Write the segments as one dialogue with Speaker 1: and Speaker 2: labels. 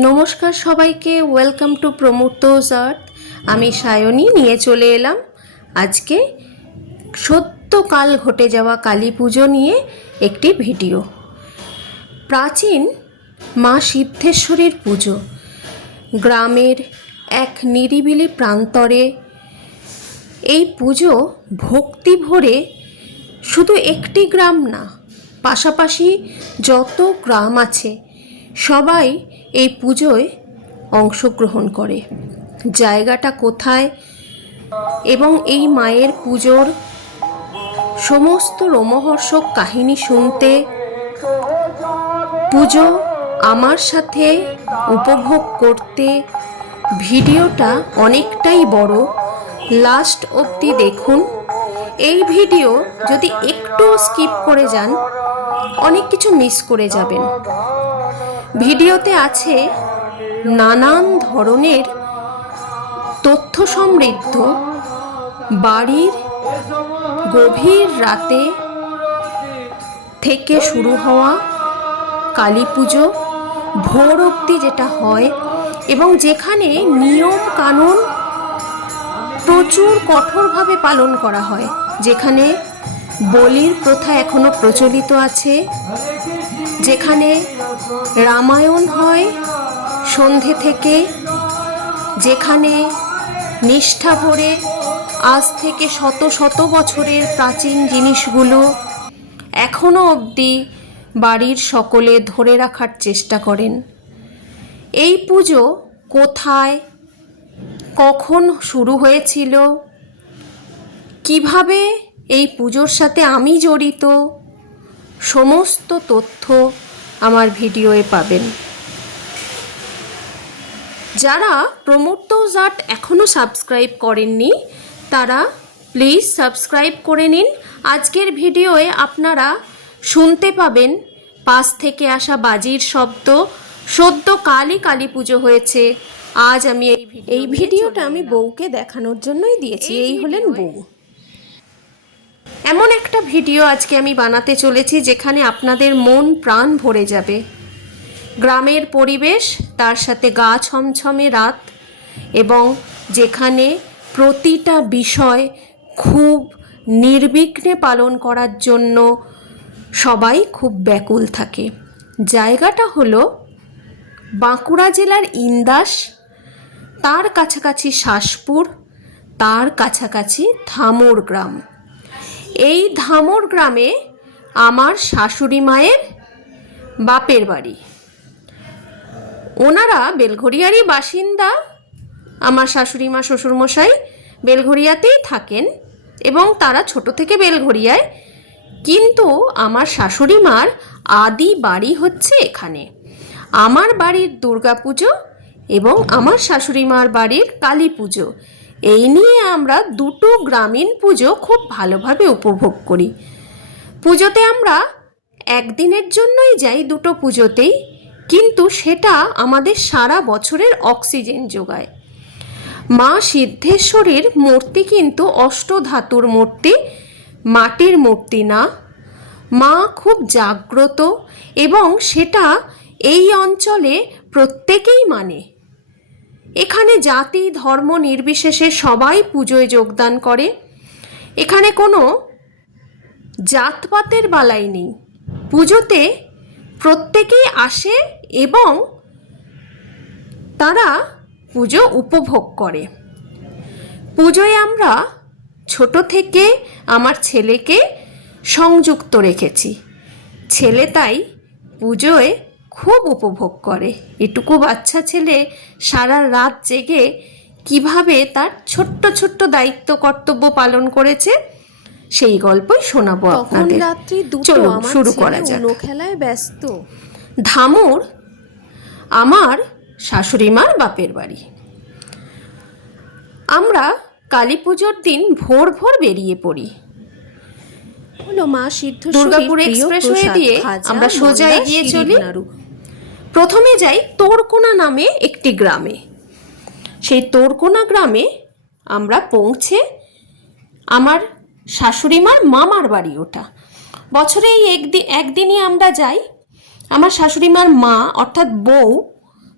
Speaker 1: নমস্কার সবাইকে welcome to প্রমোটোজ আর্থ আমি সায়নী, নিয়ে চলে এলাম। আজকে সত্যকাল ঘটে যাওয়া কালী পুজো নিয়ে একটি ভিডিও। প্রাচীন মা সিদ্ধেশ্বরীর পুজো। গ্রামের এক নিরিবিলি প্রান্তরে এই পুজো ভক্তি ভরে শুধু একটি গ্রাম না, পাশাপাশি যত গ্রাম আছে, সবাই এই পুজোয় অংশগ্রহণ করে। জায়গাটা কোথায়? এবং এই মায়ের পুজোর সমস্ত রোমহর্ষক কাহিনী শুনতে পুজো আমার সাথে উপভোগ করতে ভিডিওটা অনেকটাই বড়। লাস্ট অবধি দেখুন। এই ভিডিও যদি একটু স্কিপ করে যান, অনেক কিছু মিস করে যাবেন। ভিডিওতে আছে নানান ধরনের তথ্য সমৃদ্ধ বাড়ির গভীর রাতে থেকে শুরু হওয়া কালী পুজো, ভোর অবধি যেটা হয় এবং যেখানে নিয়ম কানুন প্রচুর কঠোরভাবে পালন করা হয়। যেখানে বলির প্রথা এখনও প্রচলিত আছে। যেখানে রামায়ণ হয়, সন্ধে থেকে, যেখানে নিষ্ঠা ভরে আজ থেকে শত শত বছরের প্রাচীন জিনিসগুলো এখনও অবধি বাড়ির সকলে ধরে রাখার চেষ্টা করেন। এই পুজো কোথায়, কখন শুরু হয়েছিল, কীভাবে এই পুজোর সাথে আমি জড়িত সমস্ত তথ্য আমার ভিডিওয়ে পাবেন। যারা প্রমোটোজ আর্ট এখনও সাবস্ক্রাইব করেননি তারা প্লিজ সাবস্ক্রাইব করে নিন। আজকের ভিডিওয়ে আপনারা শুনতে পাবেন পাশ থেকে আসা বাজির শব্দ। সদ্য কালী কালী পুজো হয়েছে। আজ আমি এই এই ভিডিওটা আমি বউকে দেখানোর জন্যই দিয়েছি। এই হলেন বউ। এমন একটা ভিডিও আজকে আমি বানাতে চলেছি যেখানে আপনাদের মন প্রাণ ভরে যাবে। গ্রামের পরিবেশ, তার সাথে গা ছমছমে রাত এবং যেখানে প্রতিটা বিষয় খুব নির্বিঘ্নে পালন করার জন্য সবাই খুব ব্যাকুল থাকে। জায়গাটা হলো বাঁকুড়া জেলার ইন্দাস, তার কাছাকাছি শাসপুর, তার কাছাকাছি ধামর গ্রাম। এই ধামর গ্রামে আমার শাশুড়ি মায়ের বাপের বাড়ি। ওনারা বেলঘরিয়ারই বাসিন্দা। আমার শাশুড়ি মা, শ্বশুরমশাই বেলঘরিয়াতেই থাকেন এবং তারা ছোট থেকে বেলঘরিয়ায় কিন্তু আমার শাশুড়ি মার আদি বাড়ি হচ্ছে এখানে। আমার বাড়ির দুর্গাপুজো এবং আমার শাশুড়ি মার বাড়ির কালী পুজো এই নিয়ে আমরা দুটো গ্রামীণ পুজো খুব ভালোভাবে উপভোগ করি। পুজোতে আমরা একদিনের জন্যই যাই দুটো পুজোতেই, কিন্তু সেটা আমাদের সারা বছরের অক্সিজেন যোগায়। মা সিদ্ধেশ্বরীর মূর্তি কিন্তু অষ্টধাতুর মূর্তি, মাটির মূর্তি না। মা খুব জাগ্রত এবং সেটা এই অঞ্চলে প্রত্যেকেই মানে। এখানে জাতি, ধর্ম নির্বিশেষে সবাই পুজোয় যোগদান করে। এখানে কোনো জাতপাতের বালাই নেই। পুজোতে প্রত্যেকেই আসে এবং তারা পুজো উপভোগ করে। পুজোয় আমরা ছোট থেকে আমার ছেলেকে সংযুক্ত রেখেছি। ছেলে তাই পুজোয় খুব উপভোগ করে। এটুকু বাচ্চা ছেলে সারা রাত জেগে কীভাবে তার ছোট্ট ছোট্ট দায়িত্ব কর্তব্য পালন করেছে সেই গল্পই শোনাবো আপনাদের।
Speaker 2: রাত্রি আমার
Speaker 1: শুরু করা যাক।
Speaker 2: খেলায় ব্যস্ত।
Speaker 1: ধামুর আমার শাশুড়িমার বাপের বাড়ি। আমরা কালী পুজোর দিন ভোর ভোর বেরিয়ে পড়ি।
Speaker 2: হলো মা সিদ্ধ
Speaker 1: দুর্গাপুর এক্সপ্রেসওয়ে দিয়ে আমরা সোজা এগিয়ে চলি। প্রথমে যাই তোরকোনা নামে একটি গ্রামে। সেই তোরকোনা গ্রামে আমরা পৌঁছে আমার শাশুড়িমার মামার বাড়ি ওটা। বছরে এই একদিন একদিনই আমরা যাই। আমার শাশুড়িমার মা অর্থাৎ বউ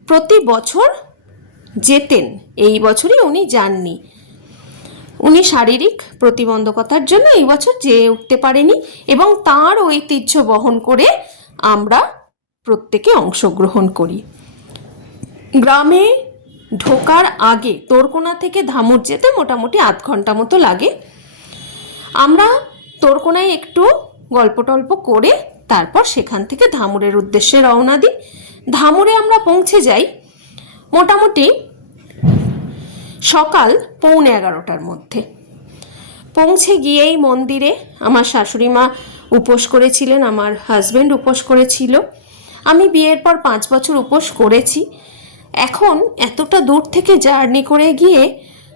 Speaker 1: প্রতি বছর যেতেন। এই বছরই উনি যাননি। উনি শারীরিক প্রতিবন্ধকতার জন্য এই বছর যেয়ে উঠতে পারেনি এবং তার ঐতিহ্য বহন করে আমরা প্রত্যেকে অংশগ্রহণ করি। গ্রামে ঢোকার আগে তোরকোনা থেকে ধামুর যেতে মোটামুটি আধ ঘণ্টা মতো লাগে। আমরা তোরকোনায় একটু গল্প টল্প করে তারপর সেখান থেকে ধামুরের উদ্দেশ্যে রওনা দিই। ধামুরে আমরা পৌঁছে যাই মোটামুটি সকাল পৌনে এগারোটার মধ্যে। পৌঁছে গিয়েই মন্দিরে আমার শাশুড়ি মা উপোস করেছিলেন, আমার হাজবেন্ড উপোস করেছিল। আমি বিয়ের পর পাঁচ বছর উপোস করেছি। এখন এতটা দূর থেকে জার্নি করে গিয়ে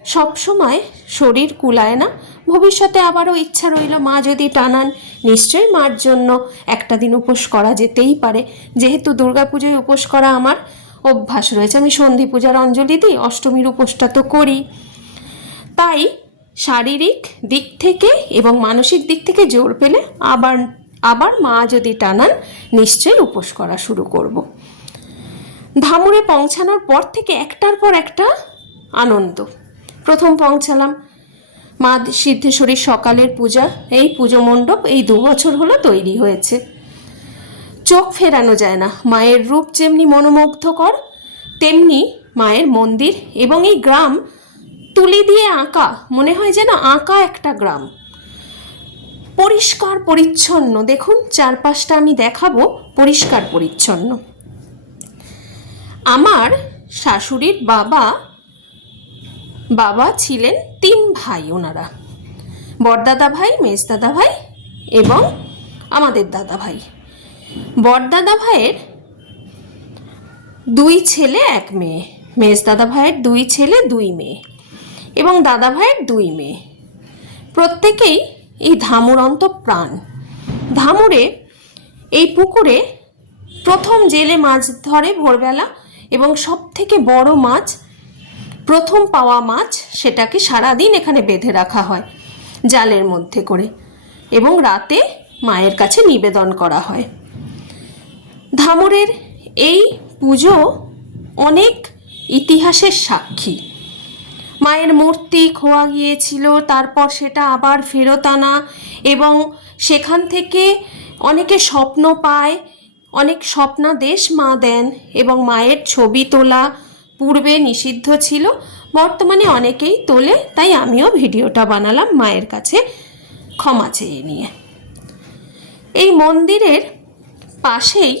Speaker 1: সব সময় শরীর কুলায় না। ভবিষ্যতে আবারও ইচ্ছা রইল মা যদি টানান, নিশ্চয়ই মার জন্য একটা দিন উপোস করা যেতেই পারে। যেহেতু দুর্গাপুজোয় উপোস করা আমার অভ্যাস রয়েছে। আমি সন্ধি পূজার অঞ্জলি দিই, অষ্টমীর উপোসটা তো করি। তাই শারীরিক দিক থেকে এবং মানসিক দিক থেকে জোর পেলে আবার আবার মা যদি টানান, নিশ্চয়ই উপোস করা শুরু করব। ধামুরে পৌঁছানোর পর থেকে একটার পর একটা আনন্দ। প্রথম পৌঁছালাম। মা সিদ্ধেশ্বরীর সকালের পূজা, এই পুজো মণ্ডপ এই দু বছর হলো তৈরি হয়েছে। চোখ ফেরানো যায় না। মায়ের রূপ যেমনি মনোমুগ্ধকর, তেমনি মায়ের মন্দির এবং এই গ্রাম তুলি দিয়ে আঁকা, মনে হয় যেন আঁকা একটা গ্রাম। পরিষ্কার পরিচ্ছন্ন। দেখুন, চারপাশটা আমি দেখাবো পরিষ্কার পরিচ্ছন্ন। আমার শাশুড়ির বাবা বাবা ছিলেন তিন ভাই ওনারা। বড়দাদা ভাই মেজদাদা ভাই এবং আমাদের দাদা ভাই বড়দাদা ভাইয়ের দুই ছেলে, এক মেয়ে। মেজদাদা ভাইয়ের দুই ছেলে, দুই মেয়ে এবং দাদা ভাইয়ের দুই মেয়ে। প্রত্যেকেই এই ধামুরন্ত প্রাণ। ধামুরে, এই পুকুরে প্রথম জেলে মাছ ধরে ভোরবেলা এবং সব থেকে বড় মাছ, প্রথম পাওয়া মাছ সেটাকে সারাদিন এখানে বেঁধে রাখা হয়, জালের মধ্যে করে এবং রাতে মায়ের কাছে নিবেদন করা হয়। ধামরের এই পুজো অনেক ইতিহাসের সাক্ষী। মায়ের মূর্তি খোয়া গিয়েছিল, তারপর সেটা আবার ফেরত আনা এবং সেখান থেকে অনেকে স্বপ্ন পায়, অনেক স্বপ্নাদেশ মা দেন এবং মায়ের ছবি তোলা পূর্বে নিষিদ্ধ ছিল, বর্তমানে অনেকেই তোলে, তাই আমিও ভিডিওটা বানালাম মায়ের কাছে ক্ষমা চেয়ে নিয়ে। এই মন্দিরের পাশেই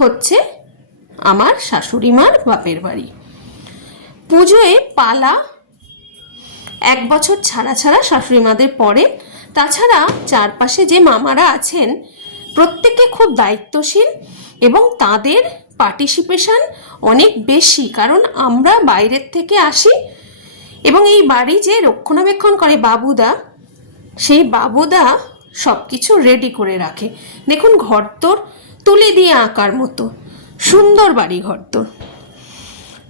Speaker 1: হচ্ছে আমার শাশুড়ি মার বাপের বাড়ি। পুজোয় পালা, এক বছর ছাড়া ছাড়া শাশুড়ি মাদের পরে। তাছাড়া চারপাশে যে মামারা আছেন, প্রত্যেকে খুব দায়িত্বশীল এবং তাদের পার্টিসিপেশন অনেক বেশি। কারণ আমরা বাইরের থেকে আসি এবং এই বাড়ি যে রক্ষণাবেক্ষণ করে বাবুদা, সেই বাবুদা সব কিছু রেডি করে রাখে। দেখুন, ঘরদোর তুলে দিয়ে আঁকার মতো। সুন্দর বাড়ি ঘরদোর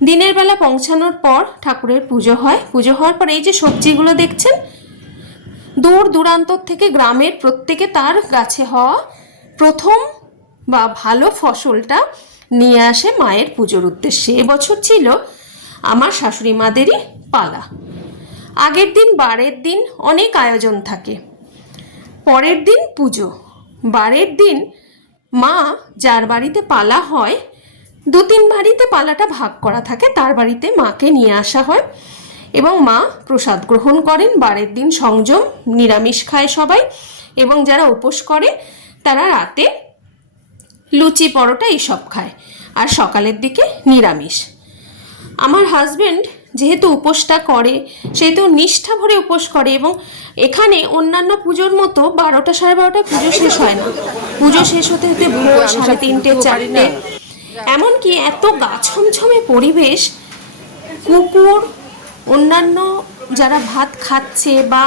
Speaker 1: দিনের বেলা পৌঁছানোর পর ঠাকুরের পুজো হয়। পুজো হওয়ার পর এই যে সবজিগুলো দেখছেন, দূর দূরান্তর থেকে গ্রামের প্রত্যেকে তার গাছে হওয়া প্রথম বা ভালো ফসলটা নিয়ে আসে মায়ের পুজোর উদ্দেশ্যে। এবছর ছিল আমার শাশুড়ি মাদেরই পালা। আগের দিন, বারের দিন অনেক আয়োজন থাকে। পরের দিন পুজো। বারের দিন মা যার বাড়িতে পালা হয় দু তিন বাড়িতে পালাটা ভাগ করা থাকে, তার বাড়িতে মাকে নিয়ে আসা হয় এবং মা প্রসাদ গ্রহণ করেন, বারের দিন সংযম, নিরামিষ খায় সবাই এবং যারা উপোস করে, তারা রাতে লুচি, পরোটা এইসব খায় আর সকালের দিকে নিরামিষ। আমার হাজবেন্ড যেহেতু উপোসটা করে, সেহেতু নিষ্ঠা ভরে উপোস করে এবং এখানে অন্যান্য পুজোর মতো বারোটা সাড়ে বারোটায় পুজো শেষ হয় না। পুজো শেষ হতে হতে সাড়ে তিনটে, চারটে এমনকি এত গা ছমছমে পরিবেশ, কুকুর, অন্যান্য যারা ভাত খাচ্ছে বা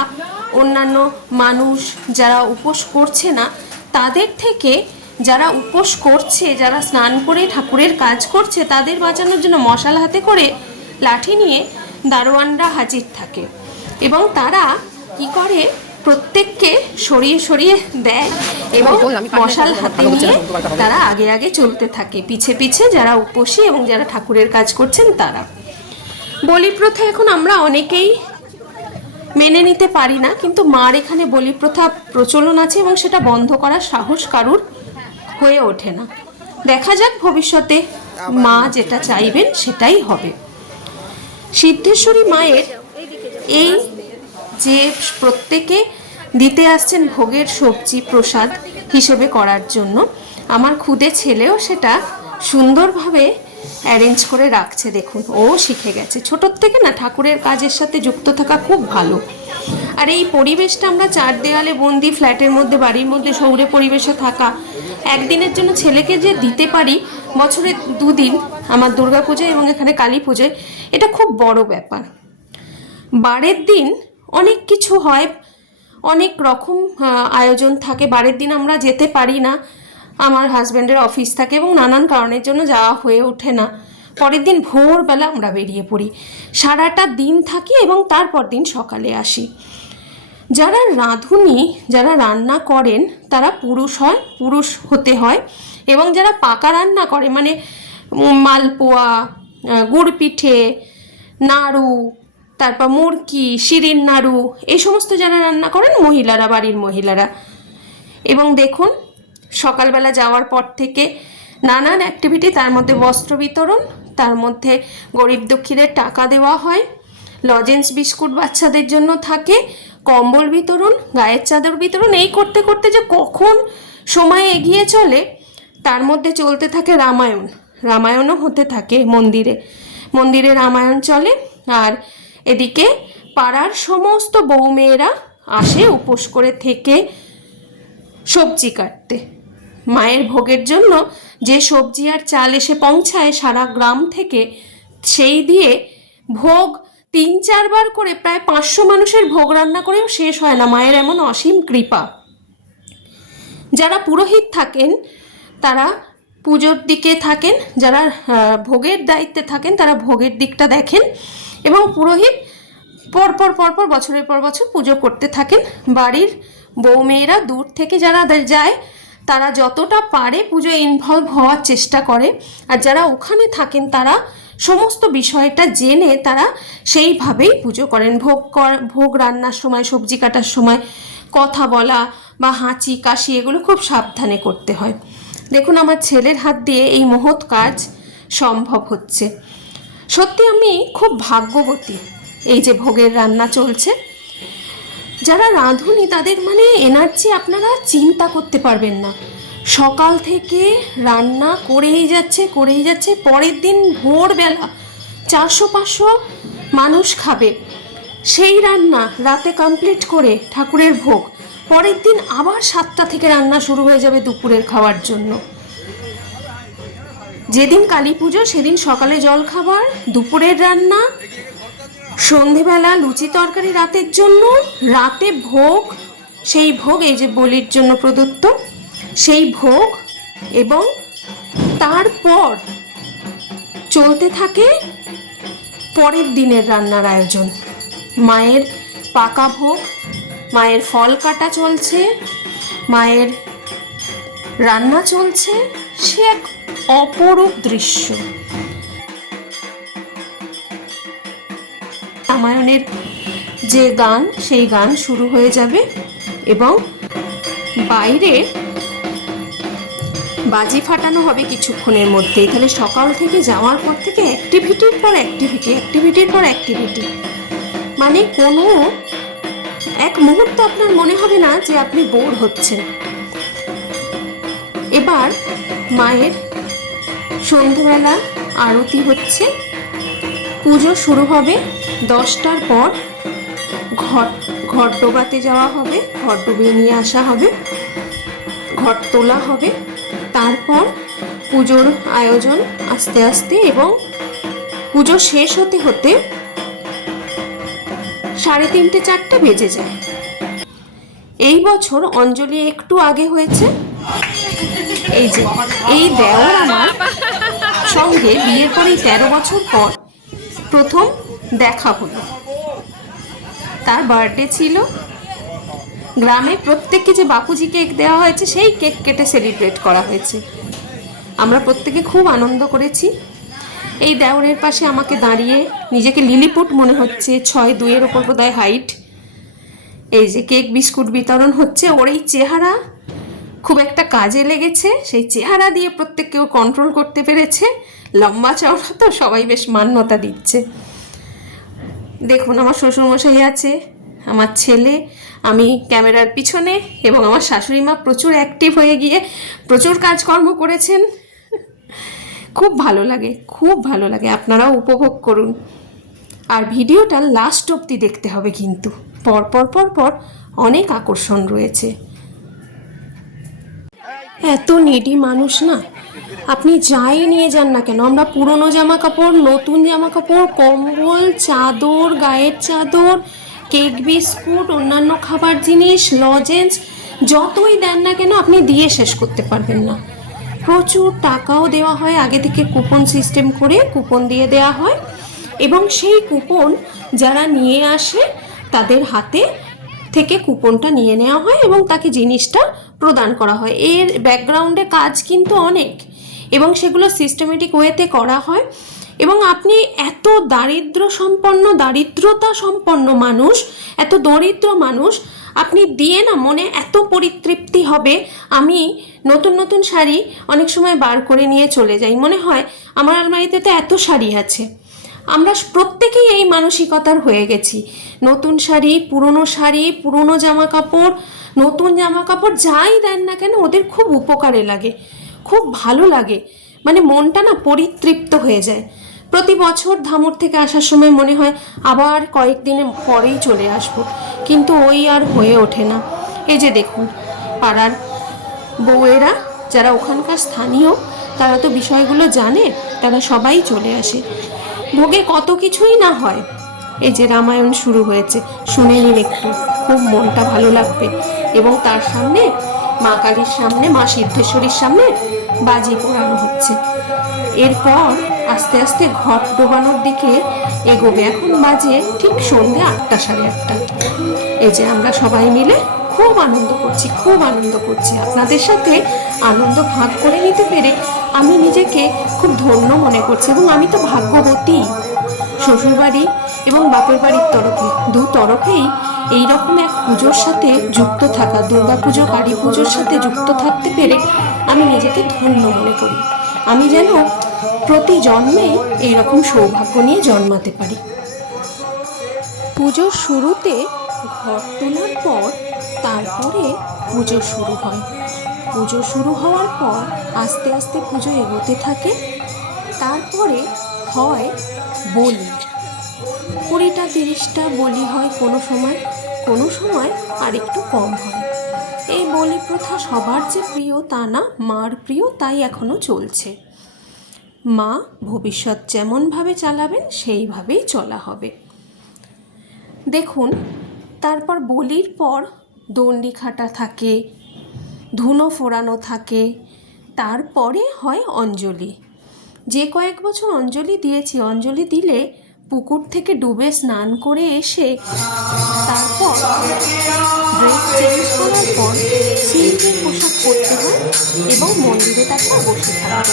Speaker 1: অন্যান্য মানুষ যারা উপোস করছে না, তাদের থেকে যারা উপোস করছে, যারা স্নান করে ঠাকুরের কাজ করছে, তাদের বাঁচানোর জন্য মশাল হাতে করে লাঠি নিয়ে দারোয়ানরা হাজির থাকে। এবং তারা কি করে? প্রত্যেককে সরিয়ে সরিয়ে দেয় এবং মশাল হাতে নিয়ে তারা আগে আগে চলতে থাকে। পিছে পিছে যারা উপসী এবং যারা ঠাকুরের কাজ করছেন তারা। বলি প্রথা এখন আমরা অনেকেই মেনে নিতে পারি না কিন্তু মার এখানে বলি প্রথা প্রচলন আছে এবং সেটা বন্ধ করার সাহস কারুর হয়ে ওঠে না। দেখা যাক ভবিষ্যতে মা যেটা চাইবেন সেটাই হবে। সিদ্ধেশ্বরী মায়ের এই যে প্রত্যেকে দিতে আসছেন ভোগের সবজি প্রসাদ হিসেবে করার জন্য, আমার খুদে ছেলেও সেটা সুন্দরভাবে অ্যারেঞ্জ করে রাখছে, দেখুন, ও শিখে গেছে। ছোটোর থেকে না ঠাকুরের কাজের সাথে যুক্ত থাকা খুব ভালো। আর এই পরিবেশটা আমরা চার দেওয়ালে বন্দি, ফ্ল্যাটের মধ্যে, বাড়ির মধ্যে, শহুরে পরিবেশে থাকা, একদিনের জন্য ছেলেকে যে দিতে পারি, বছরে দুদিন আমার দুর্গাপূজায় এবং এখানে কালী পুজোয় এটা খুব বড় ব্যাপার। বারের দিন অনেক কিছু হয়, অনেক রকম আয়োজন থাকে। বারের দিন আমরা যেতে পারি না। আমার হাজব্যান্ডের অফিস থাকে এবং নানান কারণের জন্য যাওয়া হয়ে ওঠে না। পরের দিন ভোরবেলা আমরা বেরিয়ে পড়ি। সারাটা দিন থাকি এবং তারপর দিন সকালে আসি। যারা রাঁধুনি, যারা রান্না করেন, তারা পুরুষ হয়, পুরুষ হতে হয় এবং যারা পাকা রান্না করে মানে মালপোয়া গুড় পিঠে, নাড়ু তারপর মুরকি, শিরিন নাড়ু, এই সমস্ত যারা রান্না করেন মহিলারা, বাড়ির মহিলারা। এবং দেখুন, সকালবেলা যাওয়ার পর থেকে নানান অ্যাক্টিভিটি তার মধ্যে বস্ত্র বিতরণ, তার মধ্যে গরিব দুঃখীদের টাকা দেওয়া হয় লজেন্স বিস্কুট বাচ্চাদের জন্য থাকে, কম্বল বিতরণ, গায়ের চাদর বিতরণ, এই করতে করতে যে কখন সময় এগিয়ে চলে, তার মধ্যে চলতে থাকে রামায়ণ। রামায়ণও হতে থাকে মন্দিরে। মন্দিরে রামায়ণ চলে, আর এদিকে পাড়ার সমস্ত বৌমেয়েরা আসে উপোস করে থেকে সবজি কাটতে। মায়ের ভোগের জন্য যে সবজি আর চাল এসে পৌঁছায় সারা গ্রাম থেকে, সেই দিয়ে ভোগ তিন চারবার করে প্রায় পাঁচশো মানুষের ভোগ রান্না করেও শেষ হয় না। মায়ের এমন অসীম কৃপা। যারা পুরোহিত থাকেন, তারা পুজোর দিকে থাকেন, যারা ভোগের দায়িত্বে থাকেন, তারা ভোগের দিকটা দেখেন। এবং পুরোহিত পরপর পরপর বছরের পর বছর পুজো করতে থাকেন। বাড়ির বৌমেয়েরা দূর থেকে যারা যায়, তারা যতটা পারে পুজো ইনভলভ হওয়ার চেষ্টা করে। আর যারা ওখানে থাকেন, তারা সমস্ত বিষয়টা জেনে তারা সেইভাবেই পুজো করেন। ভোগ ভোগ রান্নার সময়, সবজি কাটার সময়, কথা বলা বা হাঁচি, কাশি, এগুলো খুব সাবধানে করতে হয়। দেখুন, আমার ছেলের হাত দিয়ে এই মহৎ কাজ সম্ভব হচ্ছে। সত্যি আমি খুব ভাগ্যবতী। এই যে ভোগের রান্না চলছে। যারা রাঁধুনি, তাদের মানে এনার্জি আপনারা চিন্তা করতে পারবেন না। সকাল থেকে রান্না করেই যাচ্ছে করেই যাচ্ছে। পরের দিন ভোরবেলা চারশো পাঁচশো মানুষ খাবে। সেই রান্না রাতে কমপ্লিট করে ঠাকুরের ভোগ। পরের দিন আবার সাতটা থেকে রান্না শুরু হয়ে যাবে দুপুরের খাওয়ার জন্য। যেদিন কালী পুজো, সেদিন সকালে জল খাবার দুপুরের রান্না, সন্ধেবেলা লুচি তরকারি রাতের জন্য, রাতে ভোগ, সেই ভোগ, এই যে বলির জন্য প্রদত্ত, সেই ভোগ এবং তারপর চলতে থাকে পরের দিনের রান্নার আয়োজন। মায়ের পাকা ভোগ, মায়ের ফল কাটা চলছে, মায়ের রান্না চলছে, সে এক অপরূপ দৃশ্য। রামায়ণের যে গান, সেই গান শুরু হয়ে যাবে এবং বাইরে বাজি ফাটানো হবে কিছুক্ষণের মধ্যেই। তাহলে সকাল থেকে যাওয়ার পর থেকে অ্যাক্টিভিটির পর অ্যাক্টিভিটি অ্যাক্টিভিটির পর অ্যাক্টিভিটি মানে কোনো এক মুহূর্ত আপনার মনে হবে না যে আপনি বোর হচ্ছেন। এবার মায়ের সন্ধ্যেবেলা আরতি হচ্ছে। পুজো শুরু হবে দশটার পর। ঘট ঘট ডোবাতে যাওয়া হবে, ঘট ডুবিয়ে নিয়ে আসা হবে। ঘট তোলা হবে। তারপর পুজোর আয়োজন আস্তে আস্তে এবং পুজো শেষ হতে হতে সাড়ে তিনটে চারটে বেজে যায়। এই বছর অঞ্জলি একটু আগে হয়েছে। এই যে, এই দেওয়ার আমার সঙ্গে বিয়ের পরে তেরো বছর পর প্রথম দেখা হলো। তার বার্থডে ছিল। গ্রামে প্রত্যেককে যে বাপুজি কেক দেওয়া হয়েছে, সেই কেক কেটে সেলিব্রেট করা হয়েছে। আমরা প্রত্যেকে খুব আনন্দ করেছি। এই দেওরের পাশে আমাকে দাঁড়িয়ে নিজেকে লিলিপুট মনে হচ্ছে, ছয় দুইয়ের ওপর বোধহয় হাইট এই যে কেক বিস্কুট বিতরণ হচ্ছে, ওর এই চেহারা খুব একটা কাজে লেগেছে। সেই চেহারা দিয়ে প্রত্যেককেও কন্ট্রোল করতে পেরেছে। লম্বা চওড়া তো সবাই বেশ মান্যতা দিচ্ছে। দেখুন, আমার শ্বশুরমশাই আছে, আমার ছেলে, আমি ক্যামেরার পিছনে এবং আমার শাশুড়ি মা প্রচুর অ্যাক্টিভ হয়ে গিয়ে প্রচুর কাজকর্ম করেছেন। খুব ভালো লাগে, খুব ভালো লাগে। আপনারাও উপভোগ করুন। আর ভিডিওটা লাস্ট অবধি দেখতে হবে কিন্তু। পর পর পর পর অনেক আকর্ষণ রয়েছে। এত নেডি মানুষ না? আপনি যাই নিয়ে যান না কেন? আমরা পুরনো জামা কাপড় নতুন জামা কাপড় কম্বল, চাদর, গায়ের চাদর, কেক বিস্কুট, অন্যান্য খাবার জিনিস, লজেন্স, যতই দেন না কেন আপনি দিয়ে শেষ করতে পারবেন না। প্রচুর টাকাও দেওয়া হয় আগে থেকে কুপন সিস্টেম করে, কুপন দিয়ে দেওয়া হয়। এবং সেই কুপন যারা নিয়ে আসে, তাদের হাতে থেকে কুপনটা নিয়ে নেওয়া হয় এবং তাকে জিনিসটা প্রদান করা হয়। এর ব্যাকগ্রাউন্ডে কাজ কিন্তু অনেক এবং সেগুলো সিস্টেমেটিক ওয়েতে করা হয় এবং আপনি এত দারিদ্র সম্পন্ন, দারিদ্রতা সম্পন্ন মানুষ, এত দরিদ্র মানুষ, আপনি দিয়ে না মনে এত পরিতৃপ্তি হবে, আমি নতুন নতুন শাড়ি অনেক সময় বার করে নিয়ে চলে যাই। মনে হয় আমার আলমারিতে তো এত শাড়ি আছে। আমরা প্রত্যেকেই এই মানসিকতার হয়ে গেছি। নতুন শাড়ি, পুরনো শাড়ি, পুরনো জামা কাপড় নতুন জামা কাপড় যাই দেন না কেন ওদের খুব উপকারে লাগে, খুব ভালো লাগে। মানে মনটা না পরিতৃপ্ত হয়ে যায়। প্রতি বছর ধামর থেকে আসার সময় মনে হয় আবার কয়েকদিনের পরেই চলে আসব। কিন্তু ওই আর হয়ে ওঠে না। এই যে দেখুন, পাড়ার বউয়েরা, যারা ওখানকার স্থানীয়, তারা তো বিষয়গুলো জানে, তারা সবাই চলে আসে। ভোগে কত কিছুই না হয়। এই যে রামায়ণ শুরু হয়েছে, শুনে নিন একটু, খুব মনটা ভালো লাগবে। এবং তার সামনে মা কালীর সামনে, মা সিদ্ধেশ্বরীর সামনে বাজি পোড়ানো হচ্ছে। এরপর আস্তে আস্তে ঘট ডোবানোর দিকে এগোবে। এখন বাজে ঠিক সন্ধ্যে আটটা সাড়ে আটটা। এই যে আমরা সবাই মিলে খুব আনন্দ করছি, খুব আনন্দ করছি। আপনাদের সাথে আনন্দ ভাগ করে নিতে পেরে আমি নিজেকে খুব ধন্য মনে করছি এবং আমি তো ভাগ্যবতী। শ্বশুরবাড়ি এবং বাপের বাড়ির তরফে, দু তরফেই এই রকম এক পুজোর সাথে যুক্ত থাকা, দুর্গা পুজো, কালী পুজোর সাথে যুক্ত থাকতে পেরে আমি নিজেকে ধন্য মনে করি। আমি যেন প্রতি জন্মেই এইরকম সৌভাগ্য নিয়ে জন্মাতে পারি।
Speaker 2: পুজোর শুরুতে ঘর তোলার পর তারপরে পুজো শুরু হয়। পুজো শুরু হওয়ার পর আস্তে আস্তে পুজো এগোতে থাকে। তারপরে হয় বলি। কুড়িটা, তিরিশটা বলি হয় কোনো সময় কোনো সময় আর একটু কম হয়। এই বলি প্রথা সবার যে প্রিয় তা না, মার প্রিয় তাই এখনও চলছে। মা ভবিষ্যৎ যেমনভাবে চালাবেন, সেইভাবেই চলা হবে। দেখুন, তারপর বলির পর দণ্ডি খাটা থাকে, ধুনো ফোড়ানো থাকে, তারপরে হয় অঞ্জলি। যে কয়েক বছর অঞ্জলি দিয়েছি, অঞ্জলি দিলে পুকুর থেকে ডুবে স্নান করে এসে তারপর ড্রেস চেঞ্জ করার পর সিল্কের পোশাক পরতে হয় এবং মন্দিরে তাকে বসে হয়।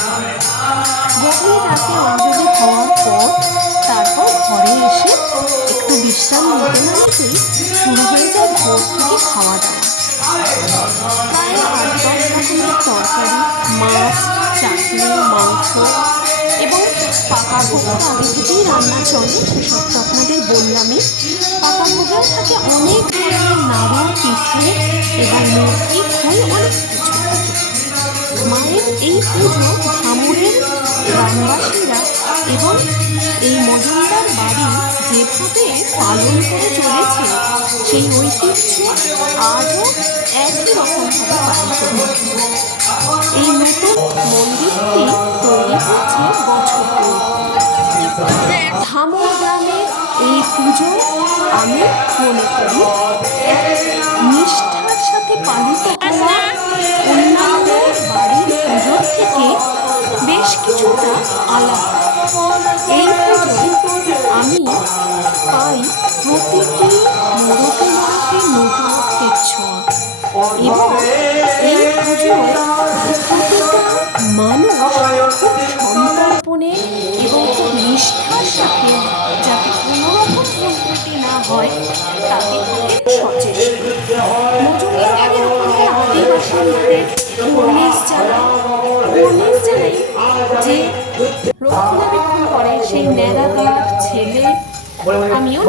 Speaker 2: গভীর রাতে অঞ্জলি হওয়ার পর তারপর ঘরে এসে একটু বিশ্রাম নিতে না নিতেই শুরু হয়ে যায় ভোর থেকে খাওয়া দাওয়া। প্রায় আট দশ তরকারি, মাছ, চাটনি, মাংস এবং পাকা ভোগ তো আগে থেকেই রান্না চলে, সেসব তো আপনাদের বললামই। পাকা ভোগেও থাকে অনেক ধরনের নাড়ু, পিঠে এবং মুরগি, খই অনেক কিছু মায়ের এই পুজো যেভাবে পালন করে চলেছে। সেই ঐতিহ্য আজও একই রকমভাবে পালিত এই নতুন মন্দিরটি তৈরি হচ্ছে বছর। ধামর গ্রামে এই পুজো আমি মনে করি নিষ্ঠার সাথে পালিত অন্যান্য বাড়ির পুজোর থেকে বেশ কিছুটা আলাদা। এই পুজো আমি পাই প্রতিটি মোড়কে মোড়কে নতুনত্বের ছোঁয়া।
Speaker 1: এবং এই পুজোয় মানুষ খুব সন্তর্পণে এবং খুব নিষ্ঠার সাথে যাতে না হয় থাকেন সচেষ্ট। আমিও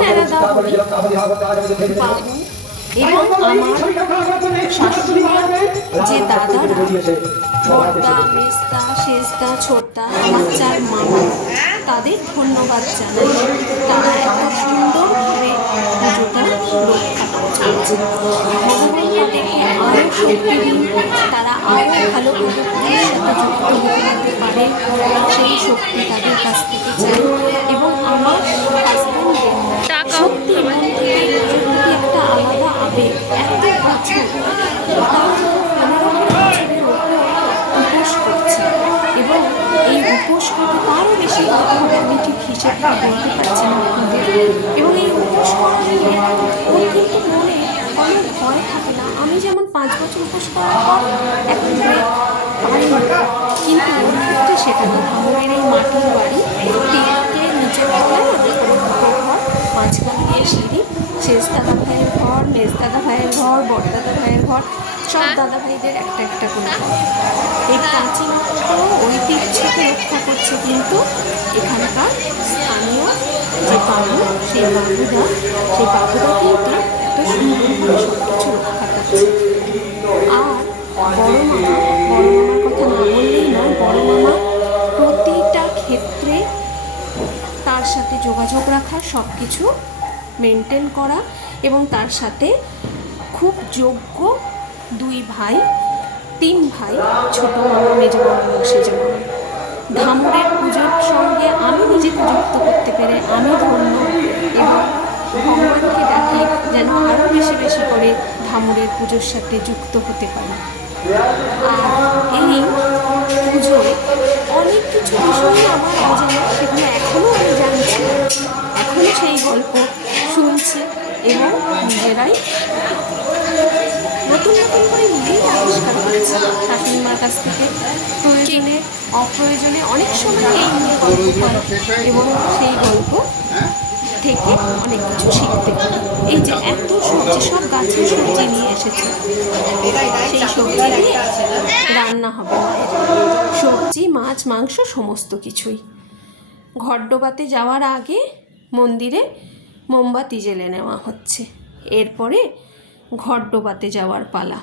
Speaker 1: এবং আমার যে দাদারা বড়দা মেজদা শেষদা ছোটদা আমার চার মামা তাদের ধন্যবাদ জানাই তারা এত সুন্দরভাবে পুজোটা রক্ষা করে দেখে আরও শক্তি তারা আরও পুজোর সাথে যুক্ত হতে পারে সেই শক্তি তাদের কাছ থেকে চাই এবং আমার হাজব্যান্ডের সত্যি মন থেকে পুজোর প্রতি একটা আলাদা আবেগ এত বছর তাও যখন পনেরো বছরের ওপর উপোস করছে এবং এই উপোস করতে তারও বেশি কথা হবে হিসেবটা বলতে পারছি না এবং এই উপোস করা নিয়ে ওর কিন্তু মনে কোনো ভয় থাকে না। আমি যেমন পাঁচ বছর উপোস করার পর এখন কিন্তু সেটা না ধামরের এই মাটির বাড়ি তিনটে নিচে দুটো ঘর মাঝখান দিয়ে সিঁড়ি শেষ দাদা ভাইয়ের ঘর মেজ দাদা ভাইয়ের ঘর বড় দাদা ভাইয়ের ঘর সব দাদা ভাইদের একটা একটা করে এই প্রাচীনত্ব ঐতিহ্যকে রক্ষা করছে কিন্তু এখানকার স্থানীয় যে বাবু সেই বাবুদা সেই বাবুদা কিন্তু এত সুন্দরভাবে সব কিছু রক্ষা করছে। আর বড় মামা বড় মামার কথা না বললেই নয় বড় মামা প্রতিটা ক্ষেত্রে তার সাথে যোগাযোগ রাখা সব কিছু মেনটেন করা এবং তার সাথে খুব যোগ্য দুই ভাই, তিন ভাই, ছোট মামা, মেজ মামা সেজ মামা ধামুরের পুজোর সঙ্গে আমি নিজেকে যুক্ত করতে পেরে আমি ধন্য এবং ভগবানকে ডাকি যেন আরও বেশি বেশি করে ধামুরের পুজোর সাথে যুক্ত হতে পারি। আর এই পুজোয় অনেক কিছু বিষয় আমার অজানা সেগুলো এখনও আমি জানছি এখনও সেই গল্প শুনছি এবং নিজেরাই নতুন নতুন করে নিজেই আবিষ্কার করেছে। শাশুড়ি মার কাছ থেকে প্রয়োজনে, অপ্রয়োজনে অনেক সময় এই নিয়ে গল্প হয় এবং সেই গল্প থেকে অনেক কিছু শিখতে এই যে এত সবজি সব গাছের সবজি নিয়ে এসেছে, সেই সবজি নিয়ে রান্না হবে। সবজি, মাছ, মাংস, সমস্ত কিছুই। ঘর ডোবাতে যাওয়ার আগে মন্দিরে মোমবাতি জেলে নেওয়া হচ্ছে। এরপরে ঘর ডোবাতে যাওয়ার পালা।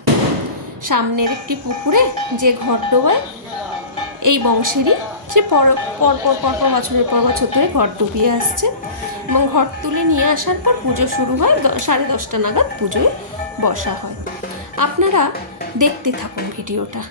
Speaker 1: সামনের একটি পুকুরে যে ঘর ডোবায়, এই বংশেরই সে পর পরপর পর পর পর বছরের পর বছর ধরে ঘর ডুবিয়ে আসছে এবং ঘর তুলে নিয়ে আসার পর পুজো শুরু হয় সাড়ে দশটা নাগাদ পুজোয় বসা হয়। আপনারা দেখতে থাকুন ভিডিওটা।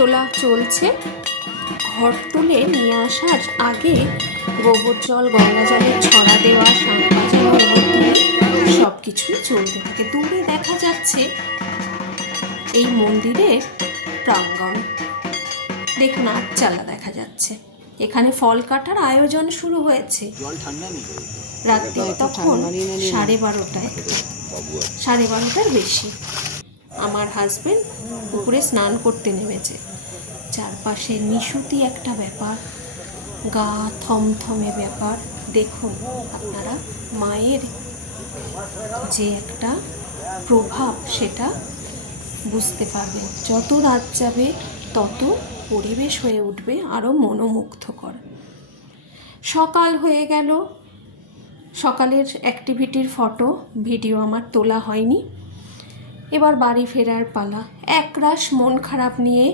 Speaker 1: তোলা চলছে। ঘর তুলে নিয়ে আসার আগে গোবর জল, গঙ্গা জলের ছড়া দেওয়া সব কিছুই চলতে থাকে। দূরে দেখা যাচ্ছে এই মন্দিরের প্রাঙ্গণ। দেখুন চালা দেখা যাচ্ছে। এখানে ফল কাটার আয়োজন শুরু হয়েছে। রাত্রি তখন সাড়ে বারোটায়। সাড়ে বারোটার বেশি। আমার হাজবেন্ড পুকুরে স্নান করতে নেমেছে। চারপাশে নিশুতি একটা ব্যাপার, গা থমথমে ব্যাপার। দেখুন আপনারা, মায়ের যে একটা প্রভাব সেটা বুঝতে পারবেন। যত রাত যাবে, তত পরিবেশ হয়ে উঠবে আরও মনোমুগ্ধকর। সকাল হয়ে গেল। সকালের অ্যাক্টিভিটির ফটো ভিডিও আমার তোলা হয়নি। এবার বাড়ি ফেরার পালা। একরাশ মন খারাপ নিয়ে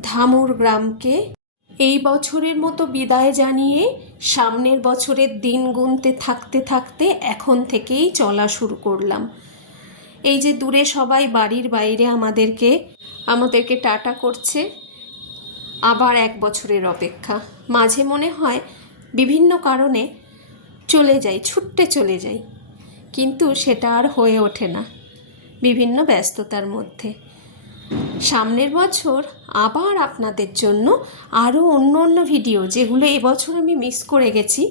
Speaker 1: ধামুর গ্রামকে এই বছরের মতো বিদায় জানিয়ে সামনের বছরের দিন গুনতে থাকতে থাকতে এখন থেকেই চলা শুরু করলাম। এই যে দূরে সবাই বাড়ির বাইরে আমাদেরকে আমাদেরকে টাটা করছে, আবার এক বছরের অপেক্ষা। মাঝে মনে হয় বিভিন্ন কারণে চলে যাই, ছুটতে চলে যাই, কিন্তু সেটা আর হয়ে ওঠে না। বিভিন্ন ব্যস্ততার মধ্যে। সামনের বছর আবার আপনাদের জন্য আরও অন্য অন্য ভিডিও যেগুলো এবছর আমি মিস করে গেছি,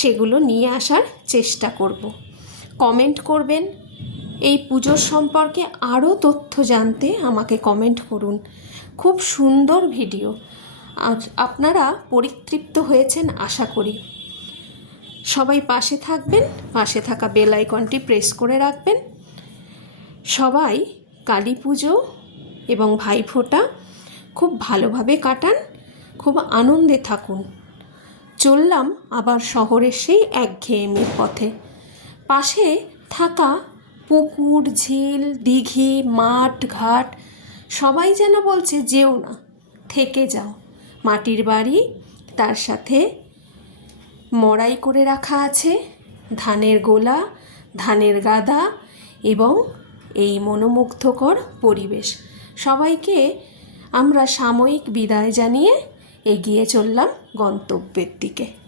Speaker 1: সেগুলো নিয়ে আসার চেষ্টা করব। কমেন্ট করবেন, এই পুজোর সম্পর্কে আরও তথ্য জানতে আমাকে কমেন্ট করুন। খুব সুন্দর ভিডিও আপনারা পরিতৃপ্ত হয়েছেন আশা করি। সবাই পাশে থাকবেন, পাশে থাকা বেল আইকনটি প্রেস করে রাখবেন। সবাই কালী পুজো এবং ভাইফোঁটা খুব ভালোভাবে কাটান, খুব আনন্দে থাকুন। চললাম আবার শহরের সেই একঘেয়েমির পথে। পাশে থাকা পুকুর, ঝিল, দিঘি, মাঠ, ঘাট, সবাই যেন বলছে যেও না, থেকে যাও। মাটির বাড়ি তার সাথে মড়াই করে রাখা আছে, ধানের গোলা, ধানের গাদা এবং এই মনোমুগ্ধকর পরিবেশ। সবাইকে আমরা সাময়িক বিদায় জানিয়ে এগিয়ে চললাম গন্তব্যের দিকে।